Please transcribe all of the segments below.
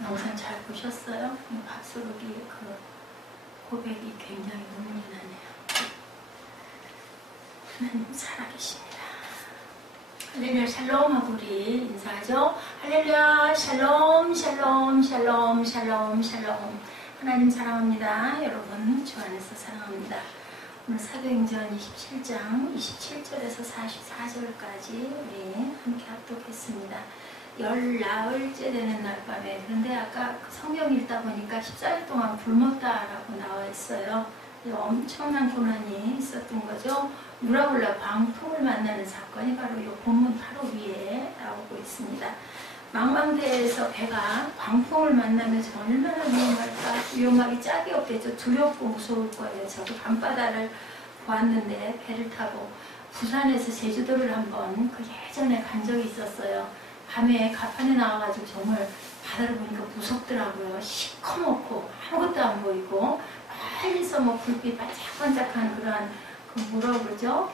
영상 잘 보셨어요? 박수록이 그 고백이 굉장히 눈물이 나네요. 하나님 살아계십니다. 할렐루야 샬롬 하고 우리 인사하죠. 할렐루야 샬롬 샬롬 샬롬 샬롬 샬롬. 하나님 사랑합니다. 여러분 주 안에서 사랑합니다. 오늘 사도행전 27장 27절에서 44절까지 우리 함께 합독했습니다. 10나흘째 되는 날 밤에, 그런데 아까 성경 읽다 보니까 14일 동안 굶었다라고 나와 있어요. 엄청난 고난이 있었던 거죠. 유라굴라 광풍을 만나는 사건이 바로 이 본문 바로 위에 나오고 있습니다. 망망대해에서 배가 광풍을 만나면 얼마나 위험할까? 위험하기 짝이 없겠죠. 두렵고 무서울 거예요. 저도 밤바다를 보았는데 배를 타고 부산에서 제주도를 한번 그 예전에 간 적이 있었어요. 밤에 가판에 나와가지고 정말 바다를 보니까 무섭더라고요. 시커멓고 아무것도 안 보이고 멀리서 뭐 불빛 반짝반짝한 그런 그 뭐라 그러죠?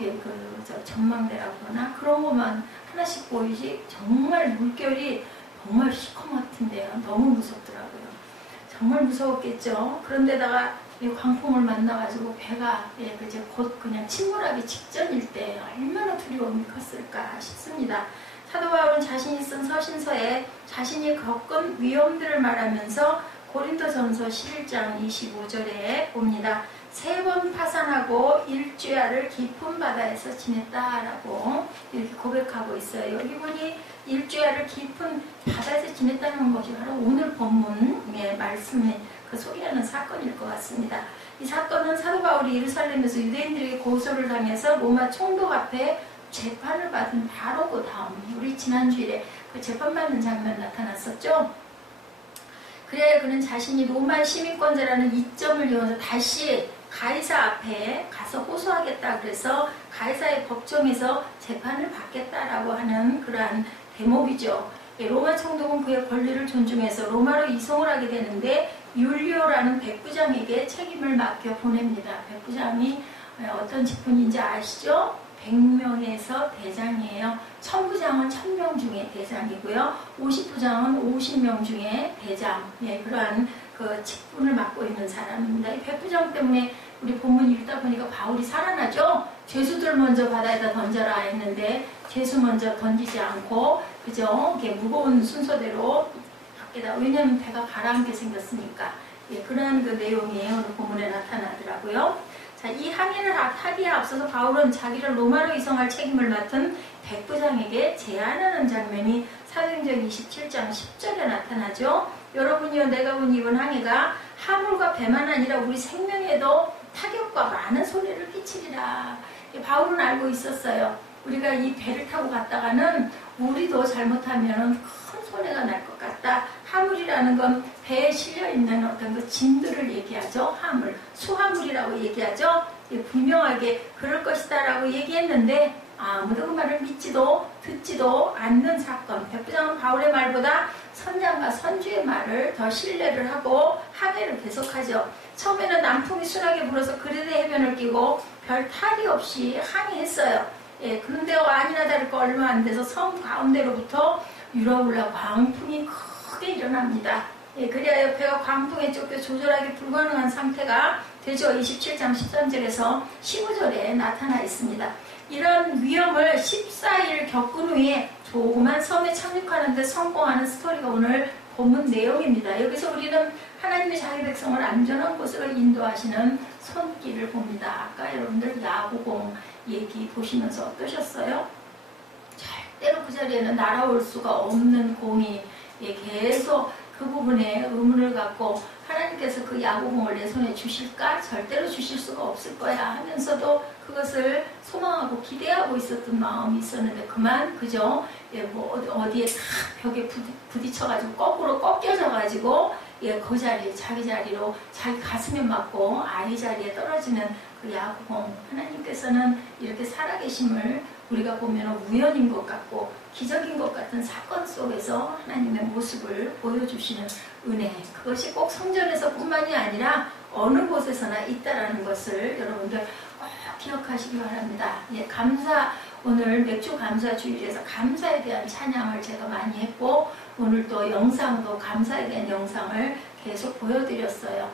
저 전망대라고 그러나 그런 것만 하나씩 보이지 정말 물결이 정말 시커멓던데요. 너무 무섭더라고요. 정말 무서웠겠죠. 그런데다가 이 광풍을 만나가지고 배가 그저 곧 그냥 침몰하기 직전일 때 얼마나 두려움이 컸을까 싶습니다. 사도 바울은 자신이 쓴 서신서에 자신이 겪은 위험들을 말하면서 고린도전서 11장 25절에 봅니다. 3번 파산하고 일주야를 깊은 바다에서 지냈다라고 이렇게 고백하고 있어요. 이분이 일주야를 깊은 바다에서 지냈다는 것이 바로 오늘 본문의 말씀에 그 소개하는 사건일 것 같습니다. 이 사건은 사도 바울이 예루살렘에서 유대인들에게 고소를 당해서 로마 총독 앞에 재판을 받은 바로 그 다음, 우리 지난주일에 그 재판받는 장면 나타났었죠. 그래 그는 자신이 로마 시민권자라는 이점을 이용해서 다시 가이사 앞에 가서 호소하겠다 그래서 가이사의 법정에서 재판을 받겠다라고 하는 그러한 대목이죠. 로마 총독은 그의 권리를 존중해서 로마로 이송을 하게 되는데 율리오라는 백부장에게 책임을 맡겨 보냅니다. 백부장이 어떤 직분인지 아시죠? 100명에서 대장이에요. 1000부장은 1000명 중에 대장이고요. 50부장은 50명 중에 대장. 그러한 그 직분을 맡고 있는 사람입니다. 이 백부장 때문에 우리 본문 읽다 보니까 바울이 살아나죠. 죄수들 먼저 바다에다 던져라 했는데 죄수 먼저 던지지 않고 그죠? 이게 무거운 순서대로 밖에다, 왜냐하면 배가 가라앉게 생겼으니까. 그런 그 내용이 오늘 본문에 나타나더라고요. 자, 이 항해를 하기에 앞서서 바울은 자기를 로마로 이송할 책임을 맡은 백부장에게 제안하는 장면이 사도행전 27장 10절에 나타나죠. 여러분이요 내가 본 이번 항해가 화물과 배만 아니라 우리 생명에도 타격과 많은 손해를 끼치리라. 바울은 알고 있었어요. 우리가 이 배를 타고 갔다가는 우리도 잘못하면 큰 손해가 날 것 같다. 화물이라는 건 배에 실려있는 어떤 그 짐들을 얘기하죠. 화물, 수화물이라고 얘기하죠. 분명하게 그럴 것이다 라고 얘기했는데 아무도 그 말을 믿지도 듣지도 않는 사건. 백부장은 바울의 말보다 선장과 선주의 말을 더 신뢰를 하고 항해를 계속하죠. 처음에는 남풍이 순하게 불어서 그레데 해변을 끼고 별 탈이 없이 항해했어요. 그런데 아니나 다를까 얼마 안 돼서 섬 가운데로부터 유라굴라 광풍이 크게 일어납니다. 그래야 배가 광풍에 쫓겨 조절하기 불가능한 상태가 되죠. 27장 13절에서 15절에 나타나 있습니다. 이런 위험을 14일 겪은 후에 조그만 섬에 착륙하는데 성공하는 스토리가 오늘 본문 내용입니다. 여기서 우리는 하나님의 자기 백성을 안전한 곳으로 인도하시는 손길을 봅니다. 아까 여러분들 야구공 얘기 보시면서 어떠셨어요? 절대로 그 자리에는 날아올 수가 없는 공이 계속 그 부분에 의문을 갖고 하나님께서 그 야구공을 내 손에 주실까? 절대로 주실 수가 없을 거야 하면서도 그것을 소망하고 기대하고 있었던 마음이 있었는데 그만 그죠? 뭐 어디에 탁 벽에 부딪혀가지고 거꾸로 꺾여져가지고 그 자리에 자기 자리로 자기 가슴에 맞고 아이 자리에 떨어지는 그 야구공. 하나님께서는 이렇게 살아계심을 우리가 보면 우연인 것 같고 기적인 것 같은 사건 속에서 하나님의 모습을 보여주시는 은혜, 그것이 꼭 성전에서 뿐만이 아니라 어느 곳에서나 있다라는 것을 여러분들 꼭 기억하시기 바랍니다. 감사 오늘 맥주 감사 주일에서 감사에 대한 찬양을 제가 많이 했고, 오늘 또 영상도 감사에 대한 영상을 계속 보여드렸어요.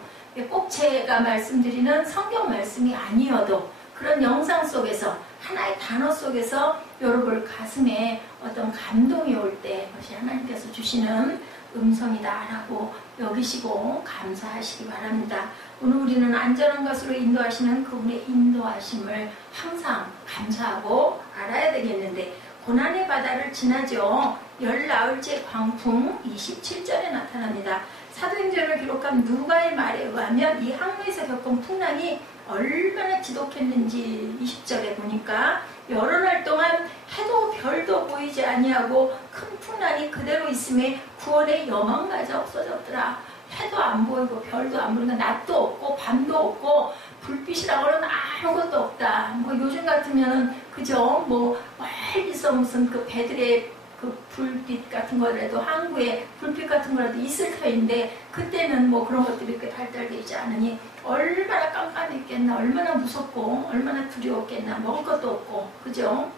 꼭 제가 말씀드리는 성경 말씀이 아니어도 그런 영상 속에서 하나의 단어 속에서 여러분 가슴에 어떤 감동이 올 때 그것이 하나님께서 주시는 음성이다라고 여기시고 감사하시기 바랍니다. 오늘 우리는 안전한 것으로 인도하시는 그분의 인도하심을 항상 감사하고 알아야 되겠는데, 고난의 바다를 지나죠. 열나흘째 광풍 27절에 나타납니다. 사도행전을 기록한 누가의 말에 의하면 이 항로에서 겪은 풍랑이 얼마나 지독했는지 20절에 보니까 여러 날 동안 해도 별도 보이지 아니하고 큰 풍랑이 그대로 있음에 구원의 여망마저 없어졌더라. 해도 안 보이고 별도 안 보이고 낮도 없고 밤도 없고 불빛이라고는 아무것도 없다. 뭐 요즘 같으면은 그죠? 뭐 멀리서 무슨 그 배들의 그 불빛 같은 거라도 항구에 불빛 같은 거라도 있을 터인데, 그때는 뭐 그런 것들이 이렇게 발달되어 있지 않으니 얼마나 깜깜했겠나, 얼마나 무섭고 얼마나 두려웠겠나. 먹을 것도 없고 그죠?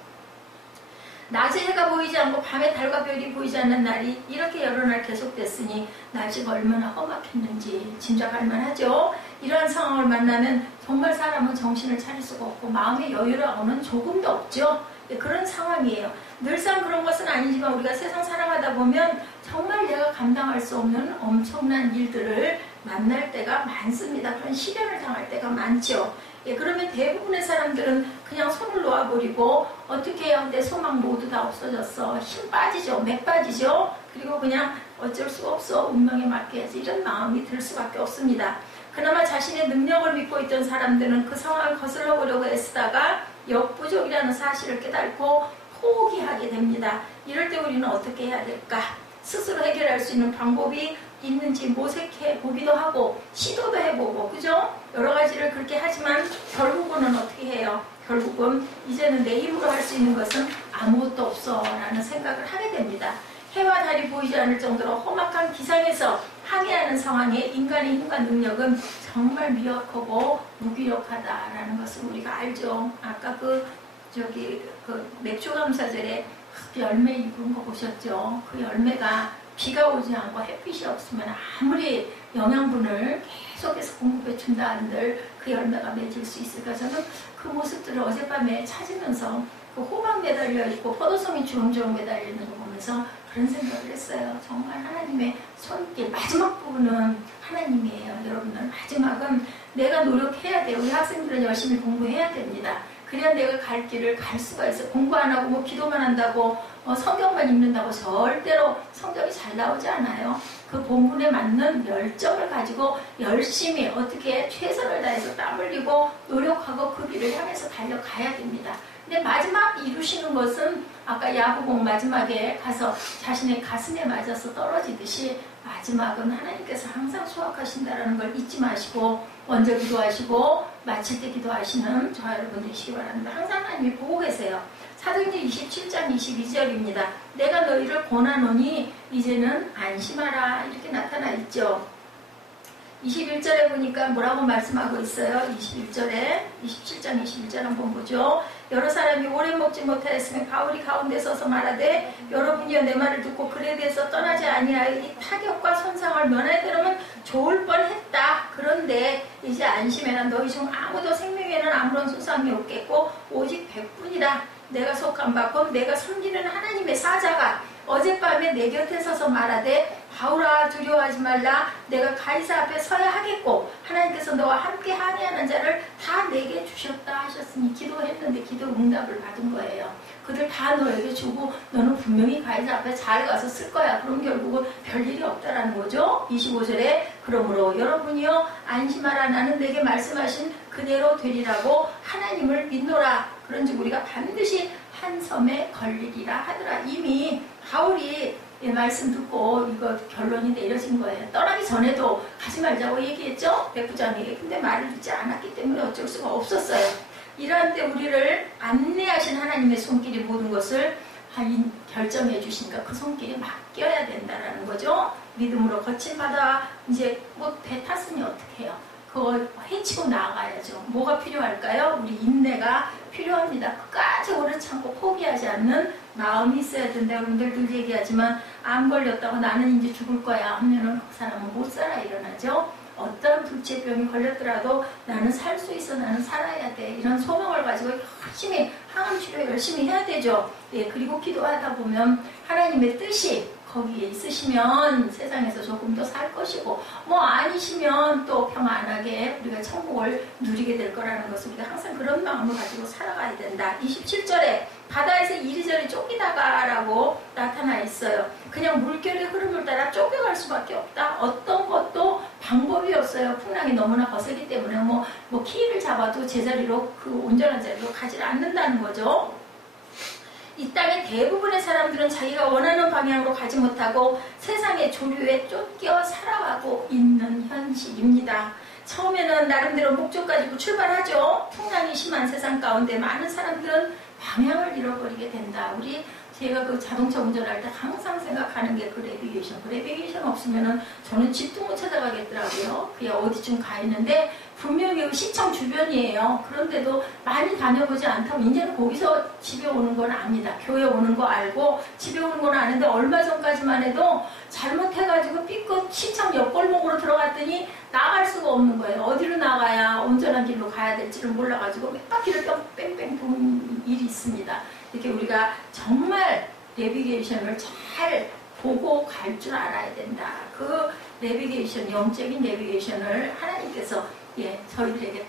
낮에 해가 보이지 않고 밤에 달과 별이 보이지 않는 날이 이렇게 여러 날 계속됐으니 날씨가 얼마나 험악했는지 짐작할 만하죠. 이러한 상황을 만나면 정말 사람은 정신을 차릴 수가 없고 마음의 여유라고는 조금도 없죠. 그런 상황이에요. 늘상 그런 것은 아니지만 우리가 세상 살아가다 보면 정말 내가 감당할 수 없는 엄청난 일들을 만날 때가 많습니다. 그런 시련을 당할 때가 많죠. 그러면 대부분의 사람들은 그냥 손을 놓아버리고 어떻게 해요? 내 소망 모두 다 없어졌어. 힘 빠지죠. 맥 빠지죠. 그리고 그냥 어쩔 수가 없어. 운명에 맡겨야지. 이런 마음이 들 수밖에 없습니다. 그나마 자신의 능력을 믿고 있던 사람들은 그 상황을 거슬러 보려고 애쓰다가 역부족이라는 사실을 깨닫고 포기하게 됩니다. 이럴 때 우리는 어떻게 해야 될까? 스스로 해결할 수 있는 방법이 있는지 모색해 보기도 하고 시도도 해보고 그죠? 여러 가지를 그렇게 하지만 결국은 어떻게 해요? 결국은 이제는 내 힘으로 할 수 있는 것은 아무것도 없어 라는 생각을 하게 됩니다. 해와 달이 보이지 않을 정도로 험악한 기상에서 항해하는 상황에 인간의 힘과 능력은 정말 미약하고 무기력하다라는 것을 우리가 알죠. 아까 그 맥주 감사절에 열매 익은 거 보셨죠? 그 열매가 비가 오지 않고 햇빛이 없으면 아무리 영양분을 계속해서 공급해 준다 한들 그 열매가 맺을 수 있을까? 저는 그 모습들을 어젯밤에 찾으면서 그 호박 매달려 있고 포도송이 주렁주렁 매달려 있는 거 보면서 그런 생각을 했어요. 정말 하나님의 손길, 마지막 부분은 하나님이에요. 여러분들, 마지막은 내가 노력해야 돼요. 우리 학생들은 열심히 공부해야 됩니다. 그래야 내가 갈 길을 갈 수가 있어요. 공부 안 하고 뭐 기도만 한다고 성경만 읽는다고 절대로 성적이 잘 나오지 않아요. 그 본분에 맞는 열정을 가지고 열심히 어떻게 최선을 다해서 땀 흘리고 노력하고 그 길을 향해서 달려가야 됩니다. 근데 마지막 이루시는 것은 아까 야구공 마지막에 가서 자신의 가슴에 맞아서 떨어지듯이 마지막은 하나님께서 항상 수확하신다는 걸 잊지 마시고 먼저 기도하시고 마칠 때 기도하시는 저와 여러분 되시기 바랍니다. 항상 하나님이 보고 계세요. 사도행전 27장 22절입니다. 내가 너희를 권하노니 이제는 안심하라 이렇게 나타나 있죠. 21절에 보니까 뭐라고 말씀하고 있어요? 21절에 27장 21절 한번 보죠. 여러 사람이 오래 먹지 못하였으면 바울이 가운데 서서 말하되 여러분이여 내 말을 듣고 글에 대해서 떠나지 아니하여 이 타격과 손상을 면하려면 좋을 뻔했다. 그런데 이제 안심해라. 너희 중 아무도 생명에는 아무런 손상이 없겠고 오직 백분이라. 내가 속한 바곧 내가 섬기는 하나님의 사자가 어젯밤에 내 곁에 서서 말하되 바울아 두려워하지 말라. 내가 가이사 앞에 서야 하겠고 하나님께서 너와 함께 항해하는 자를 다 내게 주셨다 하셨으니 기도했는데 기도 응답을 받은 거예요. 그들 다 너에게 주고 너는 분명히 가이사 앞에 잘 가서 쓸 거야. 그럼 결국은 별일이 없다라는 거죠. 25절에 그러므로 여러분이요 안심하라. 나는 내게 말씀하신 그대로 되리라고 하나님을 믿노라. 그런지 우리가 반드시 한 섬에 걸리리라 하더라. 이미 바울이 말씀 듣고 이거 결론이 내려진 거예요. 떠나기 전에도 가지 말자고 얘기했죠. 백부장에게. 근데 말을 듣지 않았기 때문에 어쩔 수가 없었어요. 이러한 때 우리를 안내하신 하나님의 손길이 모든 것을 결정해 주시니까 그 손길에 맡겨야 된다는 거죠. 믿음으로 거친 바다 이제 뭐 배 탔으니 어떻게 해요? 그걸 헤치고 나아가야죠. 뭐가 필요할까요? 우리 인내가 필요합니다. 끝까지 오래 참고 포기하지 않는 마음이 있어야 된다. 여러분들 늘 얘기하지만 암 걸렸다고 나는 이제 죽을 거야 하면은 그 사람은 못 살아 일어나죠. 어떤 불치병이 걸렸더라도 나는 살 수 있어, 나는 살아야 돼, 이런 소망을 가지고 열심히 항암 치료 열심히 해야 되죠. 예, 그리고 기도하다 보면 하나님의 뜻이 거기에 있으시면 세상에서 조금 더 살 것이고, 뭐 아니시면 또 평안하게 우리가 천국을 누리게 될 거라는 것을 우리가 항상 그런 마음을 가지고 살아가야 된다. 27절에 바다에서 이리저리 쫓기다가라고 나타나 있어요. 그냥 물결의 흐름을 따라 쫓겨갈 수밖에 없다. 어떤 것도 방법이 없어요. 풍랑이 너무나 거세기 때문에 뭐 키를 잡아도 제자리로, 그 온전한 자리로 가지 않는다는 거죠. 이 땅의 대부분의 사람들은 자기가 원하는 방향으로 가지 못하고 세상의 조류에 쫓겨 살아가고 있는 현실입니다. 처음에는 나름대로 목적 가지고 출발하죠. 풍랑이 심한 세상 가운데 많은 사람들은 방향을 잃어버리게 된다. 제가 그 자동차 운전할 때 항상 생각하는 게 그 내비게이션. 그 내비게이션 없으면은 저는 집도 못 찾아가겠더라고요. 그냥 어디쯤 가 있는데 분명히 시청 주변이에요. 그런데도 많이 다녀보지 않다면 이제는 거기서 집에 오는 건 압니다. 교회 오는 거 알고 집에 오는 건 아는데 얼마 전까지만 해도 잘못해가지고 삐끗 시청 옆골목으로 들어갔더니 나갈 수가 없는 거예요. 어디로 나가야 온전한 길로 가야 될지를 몰라가지고 몇 바퀴를 뺑뺑 도는 일이 있습니다. 이렇게 우리가 정말 내비게이션을 잘 보고 갈 줄 알아야 된다. 그 내비게이션, 영적인 내비게이션을 하나님께서 저희들에게 다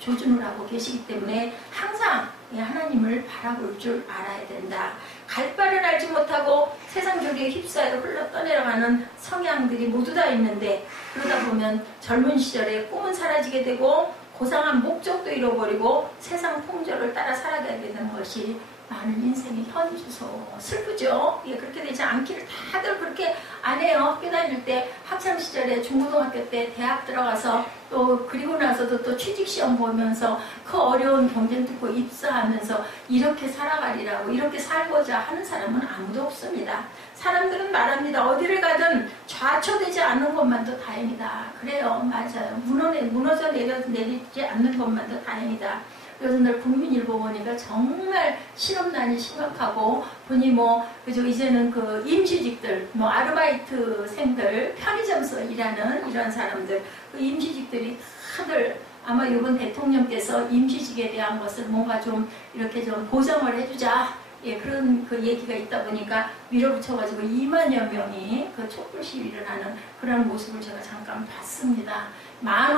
조준을 하고 계시기 때문에 항상 하나님을 바라볼 줄 알아야 된다. 갈 바를 알지 못하고 세상 조리에 휩싸여 흘러 떠내려가는 성향들이 모두 다 있는데, 그러다 보면 젊은 시절에 꿈은 사라지게 되고 고상한 목적도 잃어버리고 세상 풍조를 따라 살아가게 되는 것이 많은 인생의 현주소. 슬프죠? 그렇게 되지 않기를 다들 그렇게 안 해요. 학교 다닐 때, 학창시절에 중고등학교 때 대학 들어가서 또 그리고 나서도 또 취직시험 보면서 그 어려운 경쟁 뚫고 입사하면서 이렇게 살아가리라고, 이렇게 살고자 하는 사람은 아무도 없습니다. 사람들은 말합니다. 어디를 가든 좌초되지 않는 것만도 다행이다. 그래요. 맞아요. 무너져 내리지 않는 것만도 다행이다. 그래서 늘 국민일보 보니까 정말 실업난이 심각하고, 보니 그죠, 이제는 그 임시직들, 아르바이트생들, 편의점에서 일하는 이런 사람들, 그 임시직들이 다들 아마 이번 대통령께서 임시직에 대한 것을 뭔가 좀 이렇게 좀 보장을 해주자. 그런 그 얘기가 있다 보니까 밀어붙여가지고 2만여 명이 그 촛불 시위를 하는 그런 모습을 제가 잠깐 봤습니다. 만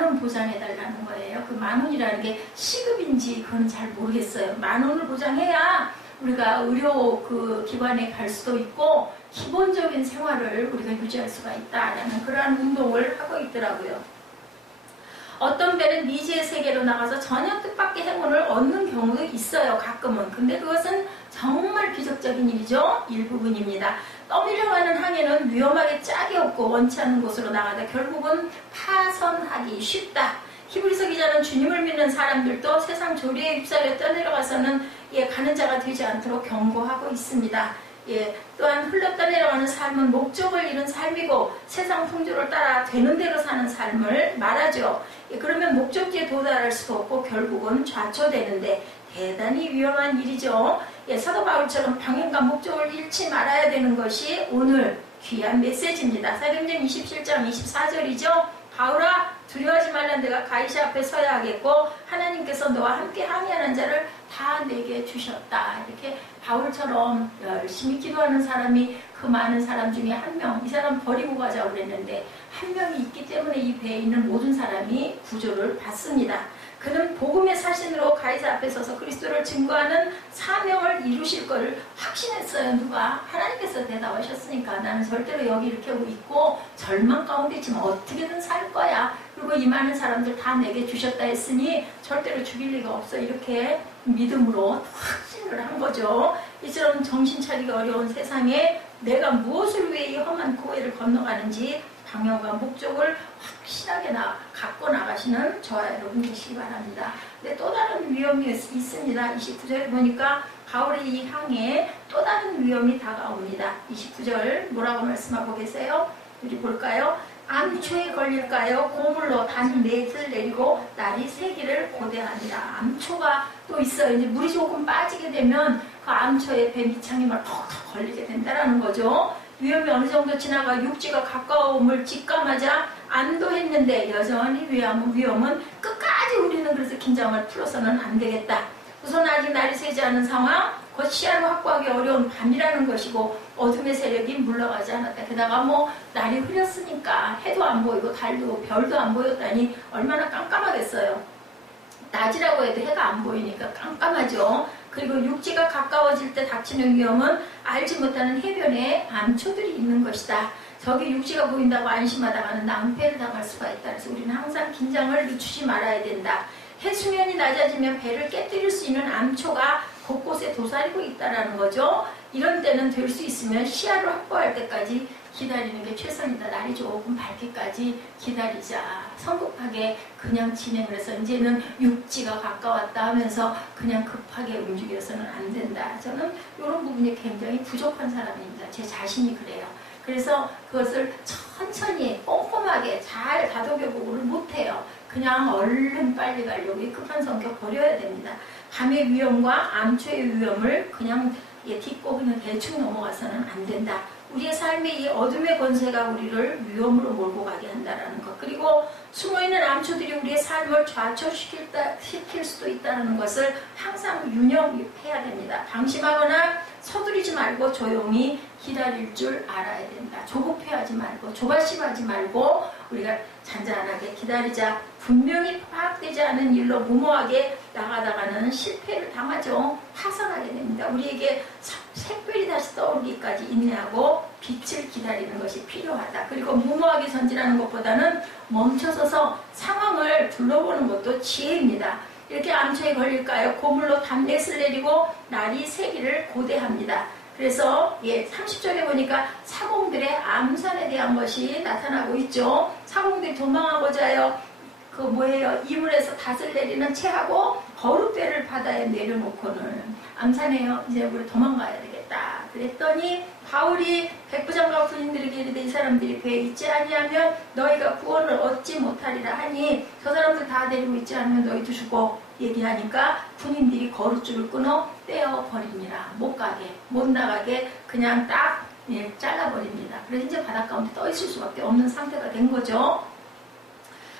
원 보장해달라는 거예요. 그 10,000원이라는 게 시급인지 그건 잘 모르겠어요. 10,000원을 보장해야 우리가 의료 그 기관에 갈 수도 있고 기본적인 생활을 우리가 유지할 수가 있다라는 그러한 운동을 하고 있더라고요. 어떤 배는 미지의 세계로 나가서 전혀 뜻밖의 행운을 얻는 경우도 있어요. 가끔은. 근데 그것은 정말 기적적인 일이죠. 일부분입니다. 떠밀려가는 항해는 위험하게 짝이 없고 원치 않는 곳으로 나가다 결국은 파선하기 쉽다. 히브리서 기자는 주님을 믿는 사람들도 세상 조리에 휩싸여 떠내려가서는 가는 자가 되지 않도록 경고하고 있습니다. 또한 흘러 떠내려가는 삶은 목적을 잃은 삶이고 세상 풍조를 따라 되는 대로 사는 삶을 말하죠. 그러면 목적지에 도달할 수도 없고 결국은 좌초되는데 대단히 위험한 일이죠. 사도 바울처럼 방향과 목적을 잃지 말아야 되는 것이 오늘 귀한 메시지입니다. 사도행전 27장 24절이죠. 바울아, 두려워하지 말라. 내가 가이사 앞에 서야 하겠고 하나님께서 너와 함께 항해하는 자를 다 내게 주셨다. 이렇게 바울처럼 열심히 기도하는 사람이 그 많은 사람 중에 한 명, 이 사람 버리고 가자고 그랬는데 한 명이 있기 때문에 이 배에 있는 모든 사람이 구조를 받습니다. 그는 복음의 사신으로 가이사 앞에 서서 그리스도를 증거하는 사명을 이루실 것을 확신했어요. 누가? 하나님께서 대답하셨으니까 나는 절대로 여기 이렇게 하고 있고 절망 가운데 있지만 어떻게든 살 거야. 그리고 이 많은 사람들 다 내게 주셨다 했으니 절대로 죽일 리가 없어. 이렇게 믿음으로 확신을 한 거죠. 이처럼 정신 차리기 어려운 세상에 내가 무엇을 위해 이 험한 고해를 건너가는지 방향과 목적을 확실하게 갖고 나가시는 저와 여러분 되시기 바랍니다. 근데 또 다른 위험이 있습니다. 29절에 보니까 바울의 이 항해에 또 다른 위험이 다가옵니다. 29절 뭐라고 말씀하고 계세요? 우리 볼까요? 암초에 걸릴까요? 고물로 단 넷을 내리고 날이 세기를 고대하니라. 암초가 또 있어요. 이제 물이 조금 빠지게 되면 그 암초에 배 밑창이 막 턱턱 걸리게 된다라는 거죠. 위험이 어느 정도 지나가 육지가 가까움을 직감하자 안도했는데 여전히 위험은 끝까지 우리는 그래서 긴장을 풀어서는 안 되겠다. 우선 아직 날이 새지 않은 상황, 곧 시야로 확보하기 어려운 밤이라는 것이고 어둠의 세력이 물러가지 않았다. 게다가 뭐 날이 흐렸으니까 해도 안 보이고 달도 별도 안 보였다니 얼마나 깜깜하겠어요. 낮이라고 해도 해가 안 보이니까 깜깜하죠. 그리고 육지가 가까워질 때 닥치는 위험은 알지 못하는 해변에 암초들이 있는 것이다. 저기 육지가 보인다고 안심하다가는 낭패를 당할 수가 있다. 그래서 우리는 항상 긴장을 늦추지 말아야 된다. 해수면이 낮아지면 배를 깨뜨릴 수 있는 암초가 곳곳에 도사리고 있다는 거죠. 이런 때는 될 수 있으면 시야를 확보할 때까지 기다리는 게 최선이다. 날이 조금 밝기까지 기다리자. 성급하게 그냥 진행을 해서 이제는 육지가 가까웠다 하면서 그냥 급하게 움직여서는 안 된다. 저는 이런 부분이 굉장히 부족한 사람입니다. 제 자신이 그래요. 그래서 그것을 천천히 꼼꼼하게 잘 다독여보고를 못해요. 그냥 얼른 빨리 가려고 이 급한 성격 버려야 됩니다. 밤의 위험과 암초의 위험을 그냥 딛고 그냥 대충 넘어가서는 안 된다. 우리의 삶의 이 어둠의 권세가 우리를 위험으로 몰고 가게 한다는 것. 그리고 숨어있는 암초들이 우리의 삶을 좌초시킬 수도 있다는 것을 항상 유념해야 됩니다. 방심하거나 서두르지 말고 조용히 기다릴 줄 알아야 된다. 조급해하지 말고 조바심하지 말고 우리가 잔잔하게 기다리자. 분명히 파악되지 않은 일로 무모하게 나가다가는 실패를 당하죠. 파산하게 됩니다. 우리에게 샛별이 다시 떠오르기까지 인내하고 빛을 기다리는 것이 필요하다. 그리고 무모하게 전진하는 것보다는 멈춰서서 상황을 둘러보는 것도 지혜입니다. 이렇게 암초에 걸릴까요? 고물로 담넷을 내리고 날이 새기를 고대합니다. 그래서 30절에 보니까 사공들의 암산에 대한 것이 나타나고 있죠. 사공들이 도망하고자요. 이물에서 닷을 내리는 채하고 거룻배를 바다에 내려놓고는 암산해요. 이제 우리 도망가야 되겠다. 그랬더니 바울이 백부장과 군인들에게 이르되 이 사람들이 배에 있지 아니하면 너희가 구원을 얻지 못하리라 하니 저 사람들 다 데리고 있지 않으면 너희도 죽고 얘기하니까 군인들이 거룻줄을 끊어 떼어버립니다. 못 가게 못 나가게 그냥 딱 잘라버립니다. 그래서 이제 바닷가운데 떠 있을 수밖에 없는 상태가 된 거죠.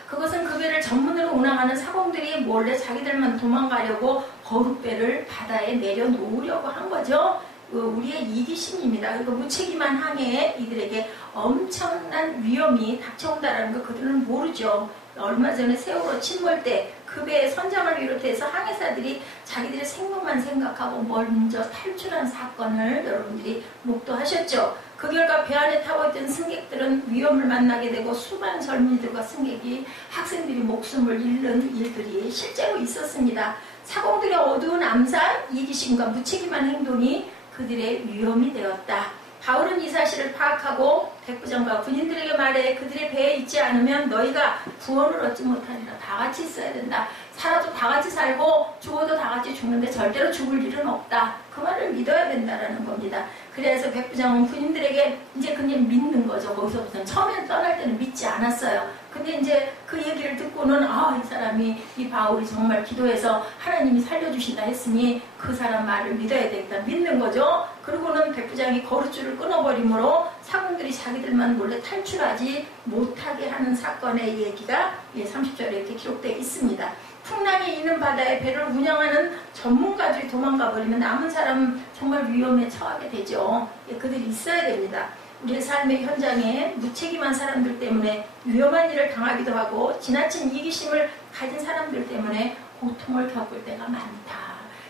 그것은 그 배를 전문으로 운항하는 사공들이 몰래 자기들만 도망가려고 거룻배를 바다에 내려놓으려고 한 거죠. 우리의 이기심입니다. 그리고 무책임한 항해에 이들에게 엄청난 위험이 닥쳐온다는 거 그들은 모르죠. 얼마 전에 세월호 침몰 때 그 배의 선장을 비롯해서 항해사들이 자기들의 생명만 생각하고 먼저 탈출한 사건을 여러분들이 목도하셨죠. 그 결과 배 안에 타고 있던 승객들은 위험을 만나게 되고 수많은 젊은이들과 승객이 학생들이 목숨을 잃는 일들이 실제로 있었습니다. 사공들의 어두운 암살, 이기심과 무책임한 행동이 그들의 위험이 되었다. 바울은 이 사실을 파악하고 백부장과 군인들에게 말해 그들의 배에 있지 않으면 너희가 구원을 얻지 못하리라. 다 같이 있어야 된다. 살아도 다 같이 살고 죽어도 다 같이 죽는데 절대로 죽을 일은 없다. 그 말을 믿어야 된다는 겁니다. 그래서 백부장은 군인들에게 이제 그냥 믿는 거죠. 거기서부터는 처음에는 떠날 때는 믿지 않았어요. 근데 이제 그 얘기를 듣고는 이 사람이 이 바울이 정말 기도해서 하나님이 살려주신다 했으니 그 사람 말을 믿어야 되겠다. 믿는 거죠. 그리고는 백부장이 거룻줄을 끊어버리므로 사공들이 자기들만 몰래 탈출하지 못하게 하는 사건의 얘기가 30절에 이렇게 기록되어 있습니다. 풍랑이 있는 바다에 배를 운영하는 전문가들이 도망가 버리면 남은 사람은 정말 위험에 처하게 되죠. 그들이 있어야 됩니다. 우리의 삶의 현장에 무책임한 사람들 때문에 위험한 일을 당하기도 하고 지나친 이기심을 가진 사람들 때문에 고통을 겪을 때가 많다.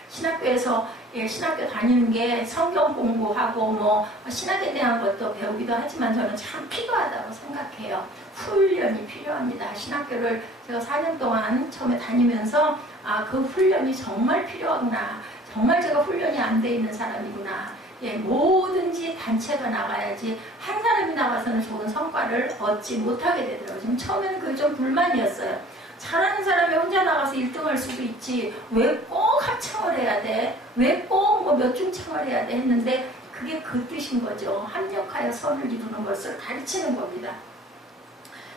신학교에서 신학교 다니는 게 성경 공부하고 신학에 대한 것도 배우기도 하지만 저는 참 필요하다고 생각해요. 훈련이 필요합니다. 신학교를 제가 4년 동안 처음에 다니면서 그 훈련이 정말 필요하구나. 정말 제가 훈련이 안 돼 있는 사람이구나. 뭐든지 단체가 나가야지 한 사람이 나가서는 좋은 성과를 얻지 못하게 되더라고요. 지금 처음에는 그게 좀 불만이었어요. 잘하는 사람이 혼자 나가서 1등할 수도 있지 왜 꼭 합창을 해야 돼? 왜 꼭 몇 중창을 해야 돼? 했는데 그게 그 뜻인 거죠. 합력하여 선을 이루는 것을 가르치는 겁니다.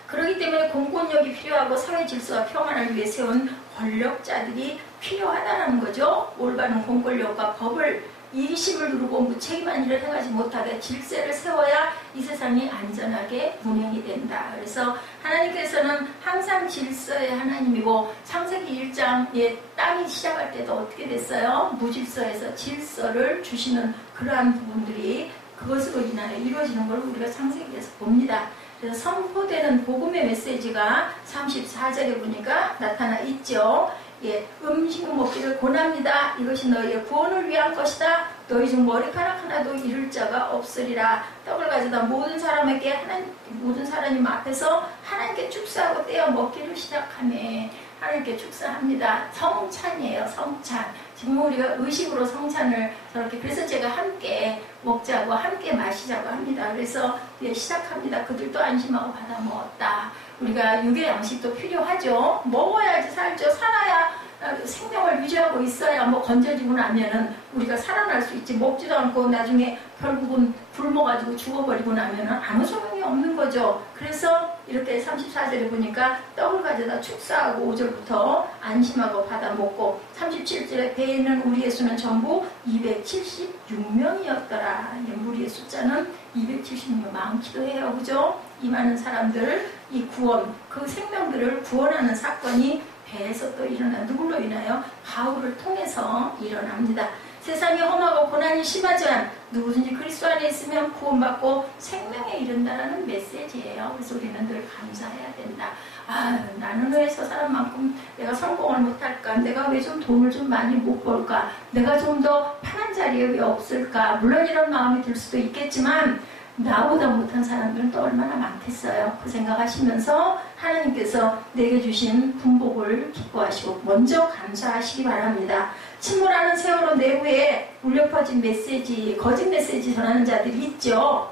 그렇기 때문에 공권력이 필요하고 사회 질서와 평안을 위해 세운 권력자들이 필요하다는 거죠. 올바른 공권력과 법을 이기심을 누르고 무책임한 일을 행하지 못하게 질서를 세워야 이 세상이 안전하게 운행이 된다. 그래서 하나님께서는 항상 질서의 하나님이고 창세기 1장에 땅이 시작할 때도 어떻게 됐어요? 무질서에서 질서를 주시는 그러한 부분들이 그것으로 인하여 이루어지는 걸 우리가 창세기에서 봅니다. 그래서 선포되는 복음의 메시지가 34절에 보니까 나타나 있죠. 예, 음식 먹기를 권합니다. 이것이 너희의 구원을 위한 것이다. 너희 중 머리카락 하나도 잃을 자가 없으리라. 떡을 가져다 모든 사람님 앞에서 하나님께 축사하고 떼어 먹기를 시작하네. 하나님께 축사합니다. 성찬이에요. 성찬. 지금 우리가 의식으로 성찬을 저렇게 그래서 제가 함께 먹자고 함께 마시자고 합니다. 그래서 예, 시작합니다. 그들도 안심하고 받아 먹었다. 우리가 육의 양식도 필요하죠. 먹어야지 살죠. 살아야 생명을 유지하고 있어야 뭐 건져지고 나면은 우리가 살아날 수 있지. 먹지도 않고 나중에 결국은 굶어가지고 죽어버리고 나면은 아무 소용이 없는 거죠. 그래서 이렇게 34절에 보니까 떡을 가져다 축사하고 5절부터 안심하고 받아 먹고 37절에 배에 있는 우리의 수는 전부 276명이었더라. 우리의 숫자는 276명 많기도 해요. 그죠? 이 많은 사람들, 이 구원, 그 생명들을 구원하는 사건이 배에서 또 일어나 누굴로 인하여 바울을 통해서 일어납니다. 세상이 험하고 고난이 심하지만 누구든지 그리스도 안에 있으면 구원받고 생명에 이른다라는 메시지예요. 그래서 우리는 늘 감사해야 된다. 아, 나는 왜 저 사람만큼 내가 성공을 못할까? 내가 왜 좀 돈을 좀 많이 못 벌까? 내가 좀 더 편한 자리에 왜 없을까? 물론 이런 마음이 들 수도 있겠지만 나보다 못한 사람들은 또 얼마나 많겠어요. 그 생각하시면서 하나님께서 내게 주신 분복을 기뻐하시고 먼저 감사하시기 바랍니다. 침몰하는 세월호 내부에 울려 퍼진 메시지, 거짓 메시지 전하는 자들이 있죠.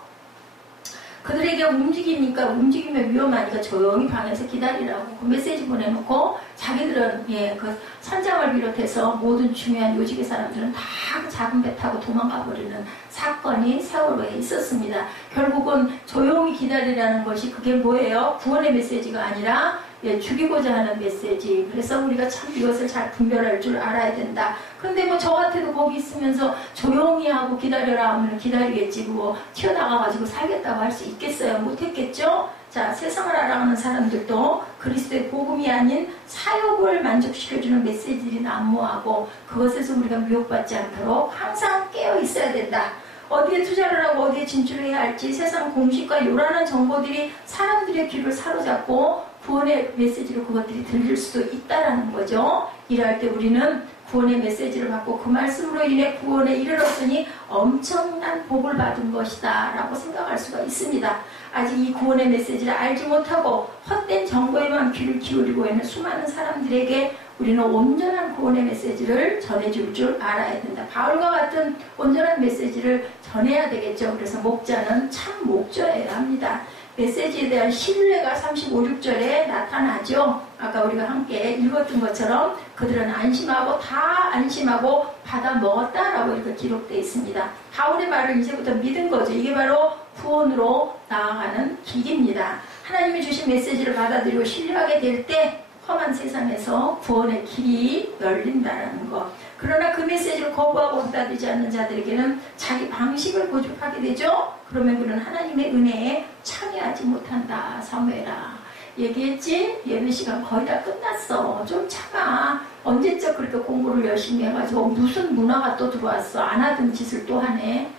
그들에게 움직이면 위험하니까 조용히 방에서 기다리라고 그 메시지 보내놓고 자기들은 그 선장을 비롯해서 모든 중요한 요직의 사람들은 다 작은 배 타고 도망가 버리는 사건이 세월호에 있었습니다. 결국은 조용히 기다리라는 것이 그게 뭐예요? 구원의 메시지가 아니라 죽이고자 하는 메시지. 그래서 우리가 참 이것을 잘 분별할 줄 알아야 된다. 근데 뭐 저 같아도 거기 있으면서 조용히 하고 기다려라 하면 기다리겠지. 뭐 튀어나가가지고 살겠다고 할 수 있겠어요? 못했겠죠? 자, 세상을 알아가는 사람들도 그리스도의 복음이 아닌 사욕을 만족시켜주는 메시지들이 난무하고 그것에서 우리가 미혹받지 않도록 항상 깨어 있어야 된다. 어디에 투자를 하고 어디에 진출해야 할지 세상 공식과 요란한 정보들이 사람들의 귀를 사로잡고 구원의 메시지로 그것들이 들릴 수도 있다라는 거죠. 이럴 때 우리는 구원의 메시지를 받고 그 말씀으로 인해 구원에 이르렀으니 엄청난 복을 받은 것이다 라고 생각할 수가 있습니다. 아직 이 구원의 메시지를 알지 못하고 헛된 정보에만 귀를 기울이고 있는 수많은 사람들에게 우리는 온전한 구원의 메시지를 전해줄 줄 알아야 된다. 바울과 같은 온전한 메시지를 전해야 되겠죠. 그래서 목자는 참 목자여야 합니다. 메시지에 대한 신뢰가 35, 6절에 나타나죠. 아까 우리가 함께 읽었던 것처럼 그들은 안심하고 다 안심하고 받아 먹었다라고 이렇게 기록되어 있습니다. 바울의 말을 이제부터 믿은 거죠. 이게 바로 구원으로 나아가는 길입니다. 하나님이 주신 메시지를 받아들이고 신뢰하게 될 때 험한 세상에서 구원의 길이 열린다는 것. 그러나 그 메시지를 거부하고 받아들이지 않는 자들에게는 자기 방식을 고집하게 되죠. 그러면 그는 하나님의 은혜에 참여하지 못한다. 사무엘아 얘기했지? 예배 시간 거의 다 끝났어. 좀 참아. 언제적 그렇게 공부를 열심히 해가지고 무슨 문화가 또 들어왔어. 안 하던 짓을 또 하네.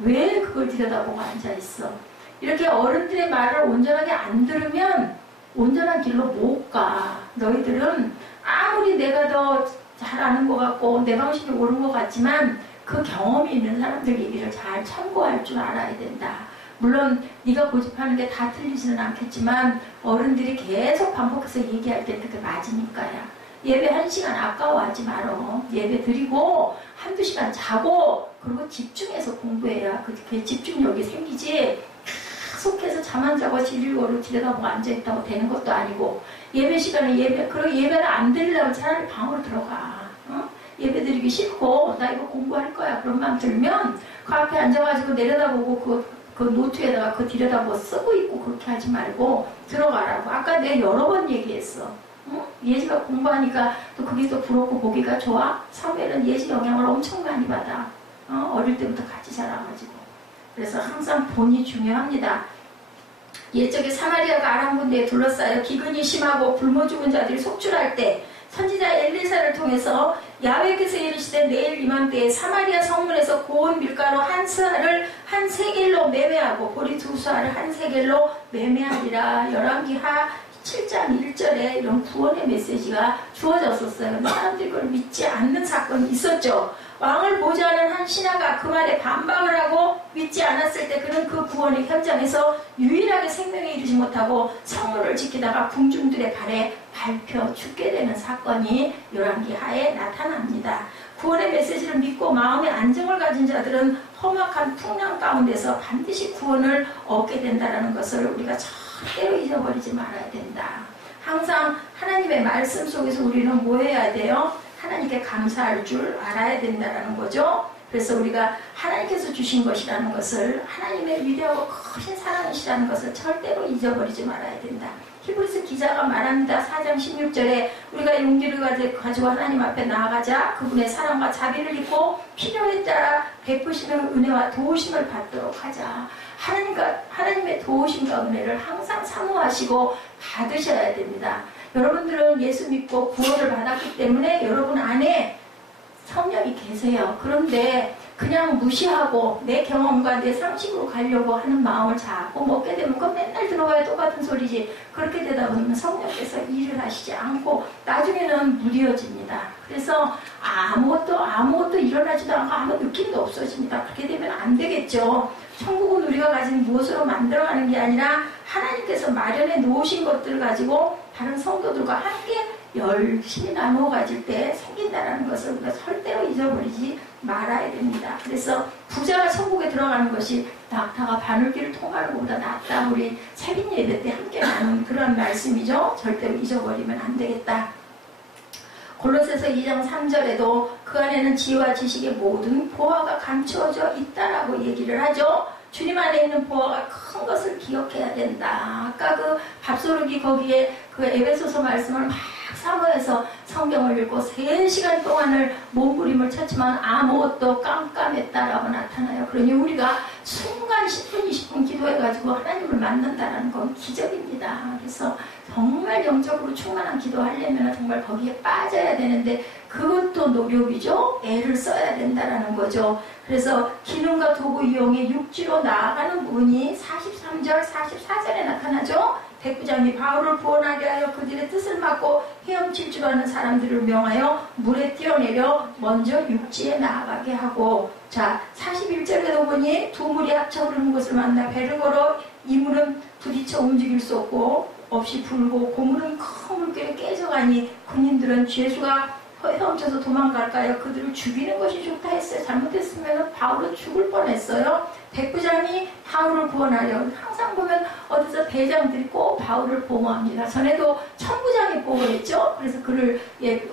왜 그걸 들여다보고 앉아있어. 이렇게 어른들의 말을 온전하게 안 들으면 온전한 길로 못 가. 너희들은 아무리 내가 더 잘 아는 것 같고 내 방식이 옳은 것 같지만 그 경험이 있는 사람들 얘기를 잘 참고할 줄 알아야 된다. 물론 네가 고집하는 게 다 틀리지는 않겠지만 어른들이 계속 반복해서 얘기할 때 그게 맞으니까야. 예배 1시간 아까워하지 말어. 예배 드리고 한두 시간 자고 그리고 집중해서 공부해야 그게 집중력이 생기지. 계속해서 잠 안 자고 지리고를 들여다보고 앉아있다고 되는 것도 아니고 예배 시간에 그리고 예배를 안 드리려면 차라리 방으로 들어가. 예배 드리기 싫고 나 이거 공부할 거야 그런 마음 들면 그 앞에 앉아가지고 내려다보고 그 그 노트에다가 그 뒤에다 뭐 쓰고 있고 그렇게 하지 말고 들어가라고. 아까 내가 여러 번 얘기했어. 응? 예지가 공부하니까 또 그게 또 부럽고 보기가 좋아? 사무엘은 예지 영향을 엄청 많이 받아. 어릴 때부터 같이 자라가지고. 그래서 항상 본이 중요합니다. 옛적에 사마리아가 아람 군대에 둘러싸여 기근이 심하고 굶어 죽은 자들이 속출할 때 선지자 엘리사를 통해서 야훼께서 이르시되 내일 이맘때에 사마리아 성문에서 고운 밀가루 한 스아를 한 세겔로 매매하고 보리 두 수아를 한 세겔로 매매하리라. 열왕기하 7장 1절에 이런 구원의 메시지가 주어졌었어요. 근데 사람들이 그걸 믿지 않는 사건이 있었죠. 왕을 보좌하는 한 신하가 그 말에 반박을 하고 믿지 않았을 때 그는 그 구원의 현장에서 유일하게 생명에 이르지 못하고 성문을 지키다가 군중들의 발에 밟혀 죽게 되는 사건이 열왕기하에 나타납니다. 구원의 메시지를 믿고 마음의 안정을 가진 자들은 험악한 풍랑 가운데서 반드시 구원을 얻게 된다는 것을 우리가 절대로 잊어버리지 말아야 된다. 항상 하나님의 말씀 속에서 우리는 뭐 해야 돼요? 하나님께 감사할 줄 알아야 된다는 거죠. 그래서 우리가 하나님께서 주신 것이라는 것을, 하나님의 위대하고 크신 사랑이시라는 것을 절대로 잊어버리지 말아야 된다. 히브리서 기자가 말합니다. 4장 16절에 우리가 용기를 가지고 하나님 앞에 나아가자 그분의 사랑과 자비를 입고 필요에 따라 베푸시는 은혜와 도우심을 받도록 하자. 하나님의 도우심과 은혜를 항상 사모하시고 받으셔야 됩니다. 여러분들은 예수 믿고 구원을 받았기 때문에 여러분 안에 성령이 계세요. 그런데 그냥 무시하고 내 경험과 내 상식으로 가려고 하는 마음을 자꾸 먹게 되면 그건 맨날 들어봐야 똑같은 소리지. 그렇게 되다 보면 성령께서 일을 하시지 않고 나중에는 무뎌집니다. 그래서 아무것도 일어나지도 않고 아무 느낌도 없어집니다. 그렇게 되면 안 되겠죠. 천국은 우리가 가진 무엇으로 만들어가는 게 아니라 하나님께서 마련해 놓으신 것들을 가지고 다른 성도들과 함께 열심히 나누어 가질 때 생긴다는 것을 우리가 절대로 잊어버리지 말아야 됩니다. 그래서 부자가 천국에 들어가는 것이 낙타가 바늘길을 통하는 것보다 낫다. 우리 새빈 예배 때 함께 나눈 그런 말씀이죠. 절대로 잊어버리면 안 되겠다. 골로새서 2장 3절에도 그 안에는 지혜와 지식의 모든 보화가 감추어져 있다라고 얘기를 하죠. 주님 안에 있는 보화가 큰 것을 기억해야 된다. 아까 그 밥소르기 거기에 그 에베소서 말씀을 막 사모해서 성경을 읽고 3시간 동안을 몸부림을 쳤지만 아무것도 깜깜했다라고 나타나요. 그러니 우리가 순간 10분, 20분 기도해가지고 하나님을 만난다는 건 기적입니다. 그래서 정말 영적으로 충만한 기도하려면 정말 거기에 빠져야 되는데 그것도 노력이죠. 애를 써야 된다는 거죠. 그래서 기능과 도구 이용해 육지로 나아가는 부분이 43절, 44절에 나타나죠. 백부장이 바울을 구원하게 하여 그들의 뜻을 막고 헤엄칠 줄 아는 사람들을 명하여 물에 뛰어내려 먼저 육지에 나아가게 하고, 자 41절에도 보니 두 물이 합쳐 흐르는 곳을 만나 배를 걸어 이 물은 부딪혀 움직일 수 없이 불고 고물은 큰 물결에 깨져가니 군인들은 죄수가 헤엄쳐서 도망갈까요? 그들을 죽이는 것이 좋다 했어요. 잘못했으면 바울은 죽을 뻔했어요. 백부장이 바울을 구원하려, 항상 보면 어디서 대장들이 꼭 바울을 보호합니다. 전에도 천부장이 보호했죠. 그래서 그를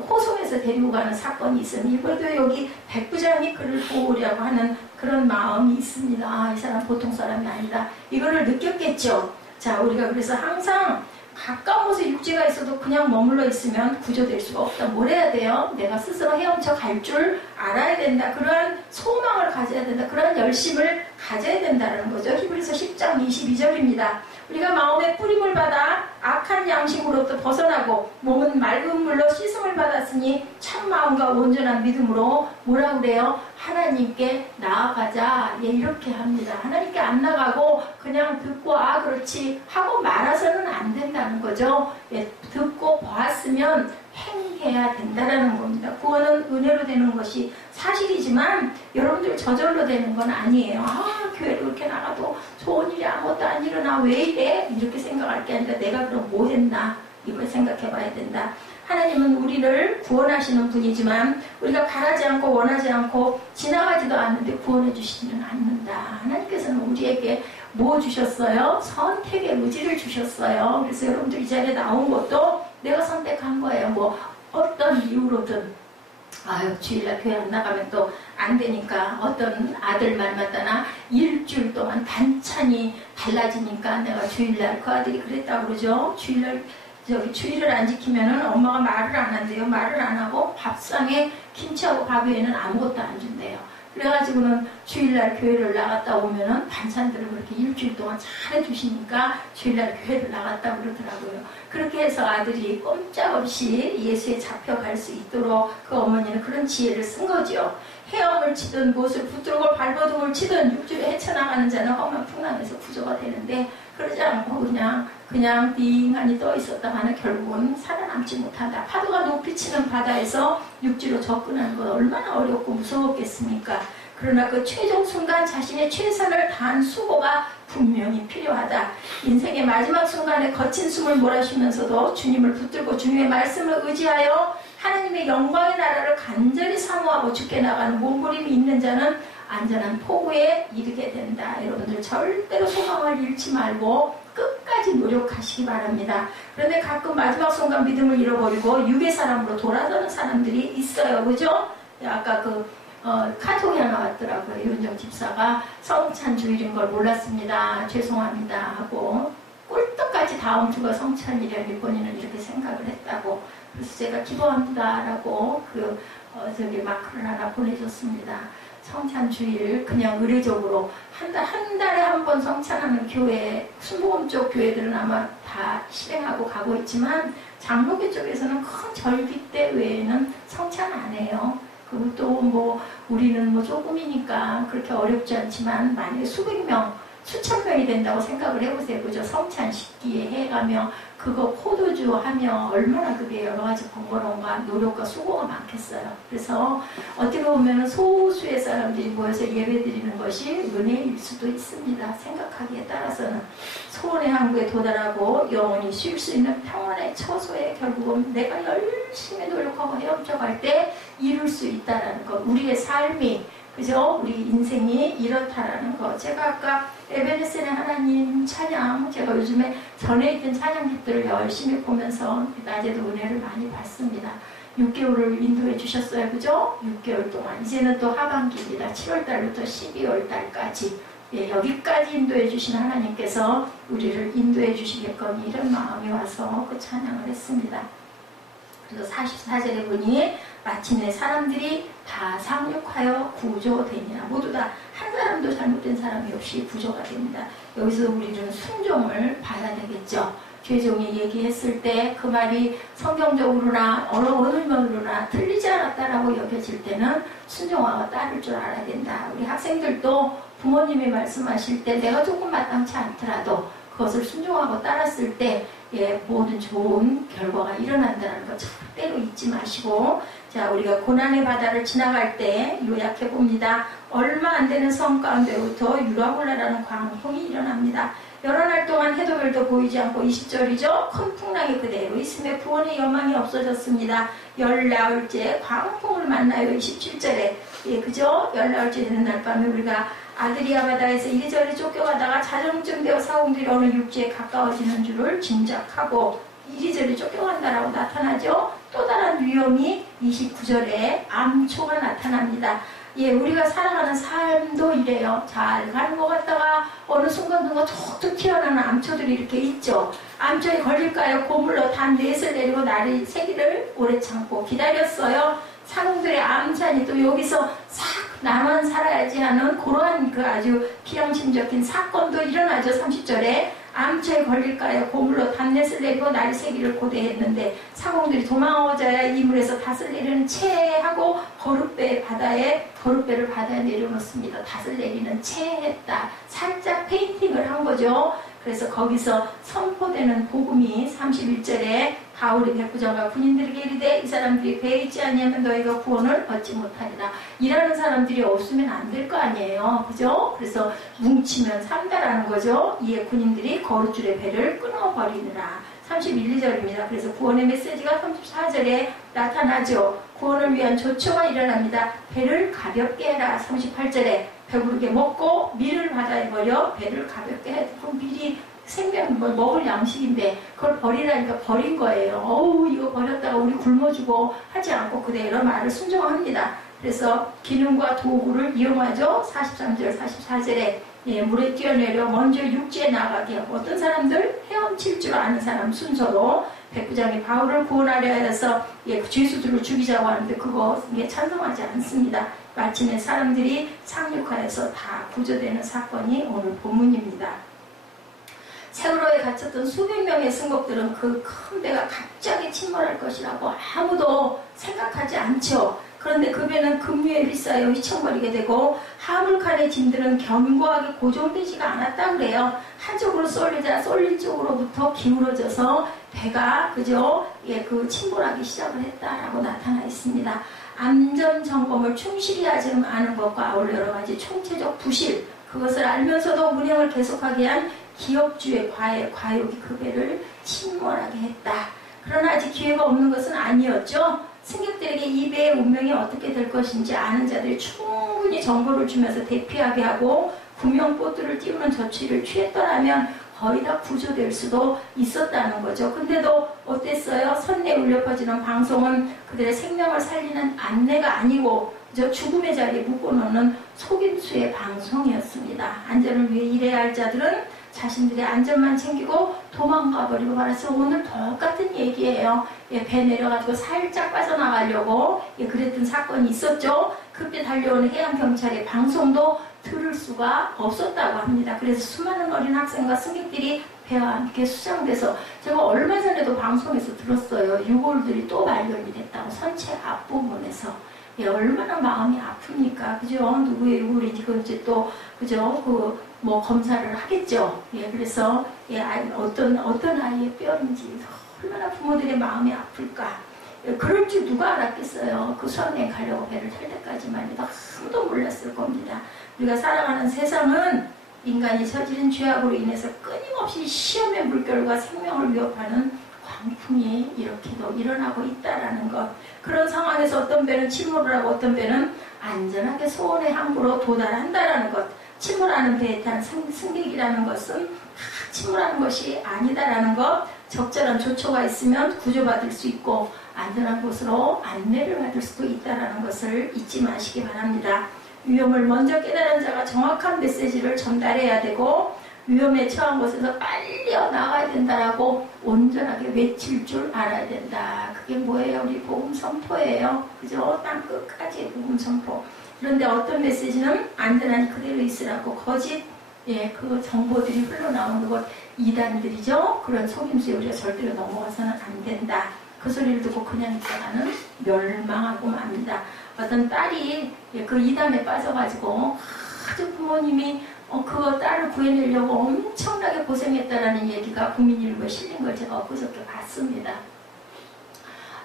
호송해서 데리고 가는 사건이 있으니 이번에도 여기 백부장이 그를 보호하려고 하는 그런 마음이 있습니다. 아, 이 사람 보통 사람이 아니다. 이거를 느꼈겠죠. 자, 우리가 그래서 항상 가까운 곳에 육지가 있어도 그냥 머물러 있으면 구조될 수가 없다. 뭘 해야 돼요? 내가 스스로 헤엄쳐 갈 줄 알아야 된다. 그러한 소망을 가져야 된다. 그러한 열심을 가져야 된다는 거죠. 히브리서 10장 22절입니다. 우리가 마음의 뿌림을 받아 악한 양식으로부터 벗어나고 몸은 맑은 물로 씻음을 받았으니 참 마음과 온전한 믿음으로 뭐라 그래요? 하나님께 나아가자. 예, 이렇게 합니다. 하나님께 안 나가고 그냥 듣고 그렇지 하고 말아서는 안 된다는 거죠. 예, 듣고 보았으면 행해야 된다는 겁니다. 구원은 은혜로 되는 것이 사실이지만 여러분들 저절로 되는 건 아니에요. 교회를 그렇게 나가도 좋은 일이 아무것도 안 일어나 왜 이래? 이렇게 생각할 게 아니라 내가 그럼 뭐 했나? 이걸 생각해 봐야 된다. 하나님은 우리를 구원하시는 분이지만 우리가 바라지 않고 원하지 않고 지나가지도 않는데 구원해 주시지는 않는다. 하나님께서는 우리에게 뭐 주셨어요? 선택의 의지를 주셨어요. 그래서 여러분들 이 자리에 나온 것도 내가 선택한 거예요. 뭐 어떤 이유로든 아유, 주일날 교회 안 나가면 또 안 되니까 어떤 아들 말마다나 일주일 동안 반찬이 달라지니까 내가 주일날 그 아들이 그랬다고 그러죠. 주일날 주일을 안 지키면은 엄마가 말을 안 한대요. 말을 안 하고 밥상에 김치하고 밥 외에는 아무것도 안 준대요. 그래가지고는 주일날 교회를 나갔다 오면은 반찬들을 그렇게 일주일 동안 잘 해주시니까 주일날 교회를 나갔다 그러더라고요. 그렇게 해서 아들이 꼼짝없이 예수에 잡혀갈 수 있도록 그 어머니는 그런 지혜를 쓴 거죠. 헤엄을 치든 무엇을 붙들고 발버둥을 치든 육지로 헤쳐나가는 자는 험한 풍랑에서 구조가 되는데 그러지 않고 그냥 띵하니 떠 있었다가는 결국은 살아남지 못한다. 파도가 높이 치는 바다에서 육지로 접근하는 건 얼마나 어렵고 무서웠겠습니까? 그러나 그 최종 순간 자신의 최선을 다한 수고가 분명히 필요하다. 인생의 마지막 순간에 거친 숨을 몰아쉬면서도 주님을 붙들고 주님의 말씀을 의지하여 하나님의 영광의 나라를 간절히 사모하고 죽게 나가는 몸부림이 있는 자는 안전한 포구에 이르게 된다. 여러분들 절대로 소망을 잃지 말고 끝까지 노력하시기 바랍니다. 그런데 가끔 마지막 순간 믿음을 잃어버리고 육의 사람으로 돌아서는 사람들이 있어요. 그죠? 아까 카톡이 하나 왔더라고요. 윤정 집사가 성찬 주일인 걸 몰랐습니다. 죄송합니다 하고 꿀떡같이 다음 주가 성찬일이라니 본인은 이렇게 생각을 했다고. 그래서 제가 기도합니다 라고 마크를 하나 보내줬습니다. 성찬 주일 그냥 의례적으로 한 달에 한 번 성찬하는 교회, 순복음 쪽 교회들은 아마 다 실행하고 가고 있지만 장로교 쪽에서는 큰 절기 때 외에는 성찬 안 해요. 그것도 우리는 조금이니까 그렇게 어렵지 않지만 만약에 수백 명, 수천 명이 된다고 생각을 해보세요. 그죠? 성찬 식기에 해가며 그거 포도주 하며 얼마나 그게 여러 가지 번거로움과 노력과 수고가 많겠어요. 그래서 어떻게 보면 소수의 사람들이 모여서 예배 드리는 것이 은혜일 수도 있습니다. 생각하기에 따라서는 소원의 항구에 도달하고 영원히 쉴 수 있는 평안의 처소에 결국은 내가 열심히 노력하고 헤엄쳐갈 때 이룰 수 있다는 것. 우리의 삶이 그죠? 우리 인생이 이렇다라는 거. 제가 아까 에베네셀의 하나님 찬양, 제가 요즘에 전에 있던 찬양집들을 열심히 보면서 낮에도 은혜를 많이 받습니다. 6개월을 인도해 주셨어요. 그죠? 6개월 동안. 이제는 또 하반기입니다. 7월달부터 12월달까지. 예, 여기까지 인도해 주신 하나님께서 우리를 인도해 주시겠거니 이런 마음이 와서 그 찬양을 했습니다. 그래서 44절에 보니 마침내 사람들이 다 상륙하여 구조되니라. 모두 다 한 사람도 잘못된 사람이 없이 구조가 됩니다. 여기서 우리는 순종을 받아야 되겠죠. 죄종이 얘기했을 때 그 말이 성경적으로나 어느 면으로나 틀리지 않았다라고 여겨질 때는 순종하고 따를 줄 알아야 된다. 우리 학생들도 부모님이 말씀하실 때 내가 조금 마땅치 않더라도 그것을 순종하고 따랐을 때 모든 좋은 결과가 일어난다는 거 절대로 잊지 마시고, 자, 우리가 고난의 바다를 지나갈 때 요약해 봅니다. 얼마 안 되는 섬 가운데로부터 유라굴라라는 광풍이 일어납니다. 여러 날 동안 해도 별도 보이지 않고 20절이죠. 큰 풍랑이 그대로 있음에 구원의 여망이 없어졌습니다. 열나흘째 광풍을 만나요. 27절에 그죠? 열나흘째 되는 날 밤에 우리가 아드리아 바다에서 이리저리 쫓겨가다가 자정쯤 되어 사공들이 어느 육지에 가까워지는 줄을 짐작하고 이리저리 쫓겨간다라고 나타나죠. 또 다른 위험이 29절에 암초가 나타납니다. 우리가 살아가는 삶도 이래요. 잘 가는 것 같다가 어느 순간순간 툭툭 튀어나오는 암초들이 이렇게 있죠. 암초에 걸릴까요? 고물로 단 넷을 내리고 날이 새기를 오래 참고 기다렸어요. 사공들의 암산이 또 여기서 싹 나만 살아야지 하는 그러한 그 아주 비양심적인 사건도 일어나죠. 30절에 암초에 걸릴까요? 고물로 단넷을 내리고 날이 새기를 고대했는데 사공들이 도망오자야 이 물에서 닷을 내리는 채하고 거룻배를 바다에 내려놓습니다. 닷을 내리는 채했다. 살짝 페인팅을 한 거죠. 그래서 거기서 선포되는 복음이 31절에 바울이 백부장과 군인들에게 이르되 이 사람들이 배에 있지 아니하면 너희가 구원을 얻지 못하리라. 일하는 사람들이 없으면 안 될 거 아니에요. 그죠? 그래서 뭉치면 산다라는 거죠. 이에 군인들이 거룻줄의 배를 끊어버리느라. 31, 2절입니다. 그래서 구원의 메시지가 34절에 나타나죠. 구원을 위한 조처가 일어납니다. 배를 가볍게 해라. 38절에 배부르게 먹고 밀을 바다에 버려 배를 가볍게 해. 그럼 밀이 평생 먹을 양식인데 그걸 버리라니까 버린 거예요. 어우 이거 버렸다가 우리 굶어주고 하지 않고 그대로 말을 순종합니다. 그래서 기름과 도구를 이용하죠. 43절 44절에 물에 뛰어내려 먼저 육지에 나가게 하고 어떤 사람들 헤엄칠 줄 아는 사람 순서로 백부장이 바울을 구원하려 해서 죄수들을 죽이자고 하는데 그거 찬성하지 않습니다. 마침내 사람들이 상륙하여서 다 구조되는 사건이 오늘 본문입니다. 세월호에 갇혔던 수백 명의 승객들은 그 큰 배가 갑자기 침몰할 것이라고 아무도 생각하지 않죠. 그런데 그 배는 급류에 휩싸여 휘청거리게 되고 하물칸의 짐들은 견고하게 고정되지가 않았다 그래요. 한쪽으로 쏠리자 쏠린 쪽으로부터 기울어져서 배가 그 침몰하기 시작을 했다라고 나타나 있습니다. 안전 점검을 충실히 하지 않은 것과 아울러 여러 가지 총체적 부실, 그것을 알면서도 운행을 계속하게 한 기업주의 과욕이 그 배를 침몰하게 했다. 그러나 아직 기회가 없는 것은 아니었죠. 승객들에게 이 배의 운명이 어떻게 될 것인지 아는 자들이 충분히 정보를 주면서 대피하게 하고 구명보트를 띄우는 조치를 취했더라면 거의 다 구조될 수도 있었다는 거죠. 근데도 어땠어요? 선내에 울려 퍼지는 방송은 그들의 생명을 살리는 안내가 아니고 죽음의 자리에 묶어놓는 속임수의 방송이었습니다. 안전을 위해 일해야 할 자들은 자신들의 안전만 챙기고 도망가 버리고 말해서 오늘 똑같은 얘기예요. 배 내려가지고 살짝 빠져나가려고 그랬던 사건이 있었죠. 급히 달려오는 해양경찰의 방송도 들을 수가 없었다고 합니다. 그래서 수많은 어린 학생과 승객들이 배와 함께 수장돼서 제가 얼마 전에도 방송에서 들었어요. 유골들이 또 발견이 됐다고 선체 앞부분에서. 얼마나 마음이 아픕니까? 그죠? 누구의 유골인지 그런지 또 그죠? 검사를 하겠죠. 그래서 어떤 아이의 뼈인지 얼마나 부모들의 마음이 아플까. 그럴 줄 누가 알았겠어요. 그 수학여행 가려고 배를 탈 때까지만 해도 아무도 몰랐을 겁니다. 우리가 살아가는 세상은 인간이 저지른 죄악으로 인해서 끊임없이 시험의 물결과 생명을 위협하는 광풍이 이렇게도 일어나고 있다라는 것. 그런 상황에서 어떤 배는 침몰을 하고 어떤 배는 안전하게 소원의 항구로 도달한다라는 것. 침몰하는 배에 탄 승객이라는 것은 다 침몰하는 것이 아니다라는 것. 적절한 조처가 있으면 구조받을 수 있고 안전한 곳으로 안내를 받을 수도 있다라는 것을 잊지 마시기 바랍니다. 위험을 먼저 깨달은 자가 정확한 메시지를 전달해야 되고 위험에 처한 곳에서 빨리 나가야 된다라고 온전하게 외칠 줄 알아야 된다. 그게 뭐예요? 우리 복음 선포예요. 그죠? 땅 끝까지 복음 선포. 그런데 어떤 메시지는 안전한 그대로 있으라고 거짓 그 정보들이 흘러나오는 것 이단들이죠. 그런 속임수에 우리가 절대로 넘어가서는 안 된다. 그 소리를 듣고 그냥 있다가는 멸망하고 맙니다. 어떤 딸이 그 이단에 빠져가지고 아주 부모님이 그 딸을 구해내려고 엄청나게 고생했다라는 얘기가 국민일보에 실린 걸 제가 엊그저께 봤습니다.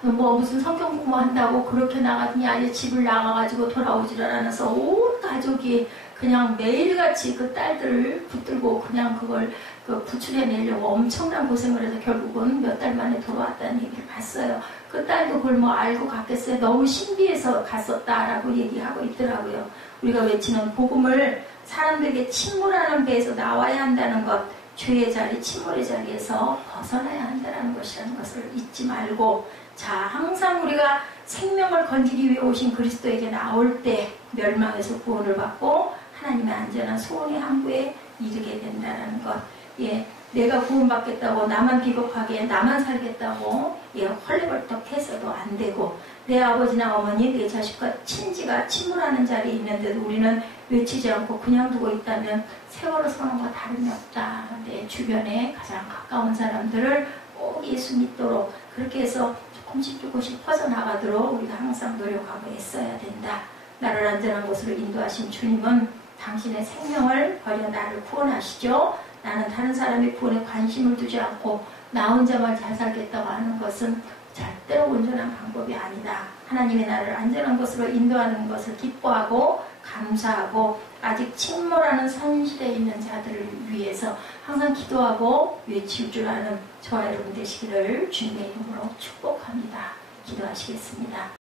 무슨 성경 공부한다고 그렇게 나갔더니 아예 집을 나가가지고 돌아오지를 않아서 온 가족이 그냥 매일같이 그 딸들을 붙들고 그냥 그걸 구출해내려고 엄청난 고생을 해서 결국은 몇 달 만에 돌아왔다는 얘기를 봤어요. 그 딸도 그걸 알고 갔겠어요. 너무 신비해서 갔었다라고 얘기하고 있더라고요. 우리가 외치는 복음을 사람들에게 침몰하는 배에서 나와야 한다는 것, 죄의 자리, 침몰의 자리에서 벗어나야 한다는 것이라는 것을 잊지 말고 자, 항상 우리가 생명을 건지기 위해 오신 그리스도에게 나올 때 멸망에서 구원을 받고 하나님의 안전한 소원의 항구에 이르게 된다는 것. 내가 구원받겠다고 나만 비겁하게 나만 살겠다고 헐레벌떡해서도 안 되고 내 아버지나 어머니, 내 자식과 친지가 침몰하는 자리에 있는데도 우리는 외치지 않고 그냥 두고 있다면 세월호 선언과 다름이 없다. 내 주변에 가장 가까운 사람들을 꼭 예수 믿도록 그렇게 해서 조금씩 퍼져나가도록 우리가 항상 노력하고 애써야 된다. 나를 안전한 곳으로 인도하신 주님은 당신의 생명을 버려 나를 구원하시죠. 나는 다른 사람의 구원에 관심을 두지 않고 나 혼자만 잘 살겠다고 하는 것은 절대로 온전한 방법이 아니다. 하나님이 나를 안전한 곳으로 인도하는 것을 기뻐하고 감사하고 아직 침몰하는 선실에 있는 자들을 위해서 항상 기도하고 외칠 줄 아는 저와 여러분 되시기를 주님의 이름으로 축복합니다. 기도하시겠습니다.